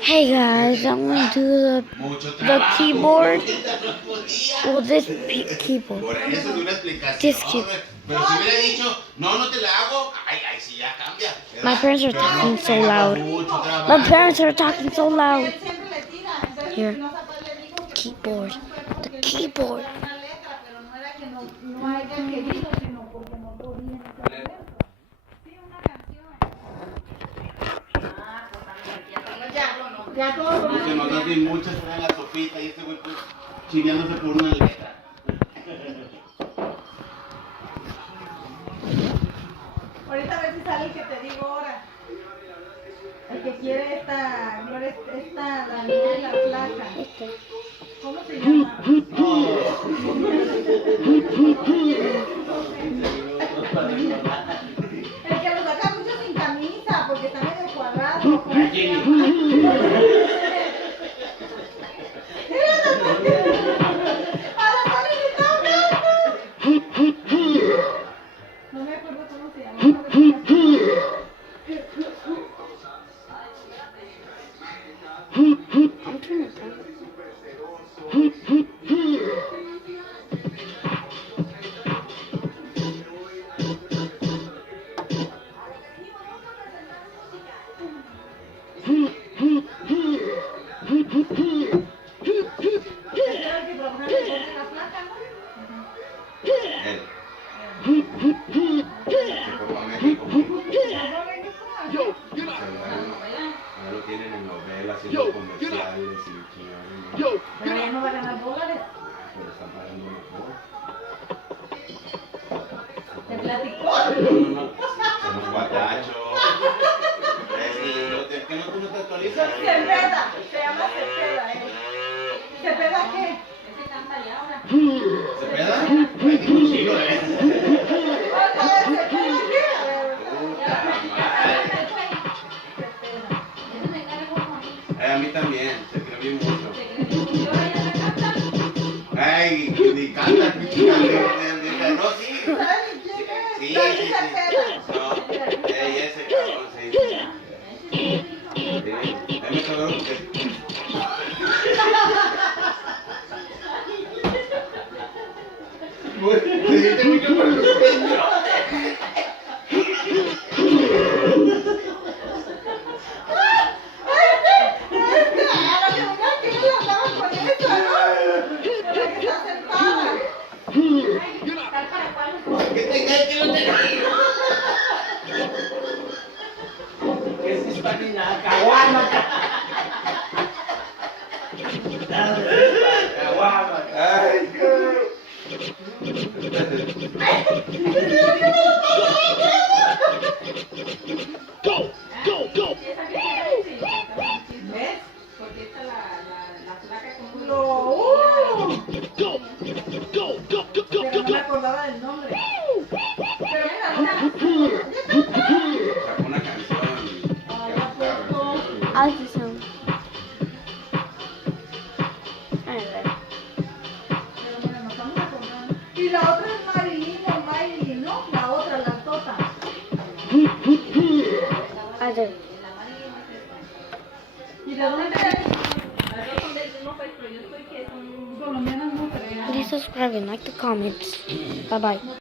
Hey guys, I'm going to do the keyboard. Well, this keyboard. Por eso es una This explicación. keyboard. Pero si hubiera dicho, no, no te la hago, ay, sí ya cambia. ¿verdad? My parents are Pero no, talking so lleva loud. mucho trabajo. My parents are talking so loud. Here. Keyboard. The keyboard. Porque nos hacen muchas en la sopita y este güey pues chineándose por una letra. Ahorita a ver si sale el que te digo ahora. El que quiere esta la niña y la flaca. ¿Cómo se llama? El que lo saca mucho sin camisa porque está medio cuadrado. No me acuerdo cómo se llama. I'm turning it down. Ahora lo tienen en novelas, haciendo comerciales y Pero ya no va a ganar dólares. pero están pagando mejor. ¿Te platicó? No. Son los guatachos. ¿Que no tú no te actualizas? Cepeda, se llama Cepeda, ¿Cepeda qué? Ese canta ya ahora. ¿Se peda? Ay, digo un chino, ¿Cepeda qué? A mí también, se cree bien mucho. Ay, ni canta, no, sí. Sí. No, ese cabrón, sí. Ahí me cagaron porque... Te diste mucho por los peños. ¿Qué tenga que lo tenga? ¿Qué es hispanina? Caguama. Caguama. Ay, cabrón. ¿Ves? Porque esta la placa con pero no me acordaba del nombre. Pero mira, Sacó una canción. I like this song. I don't know. pero mira, nos estamos acordando. Y la otra es Marilyn, ¿no? La otra, la tota. I do. ¿Y de dónde? Las dos son de no, pero yo estoy que son colombianas, no creo. Please subscribe and like the comments. Bye bye.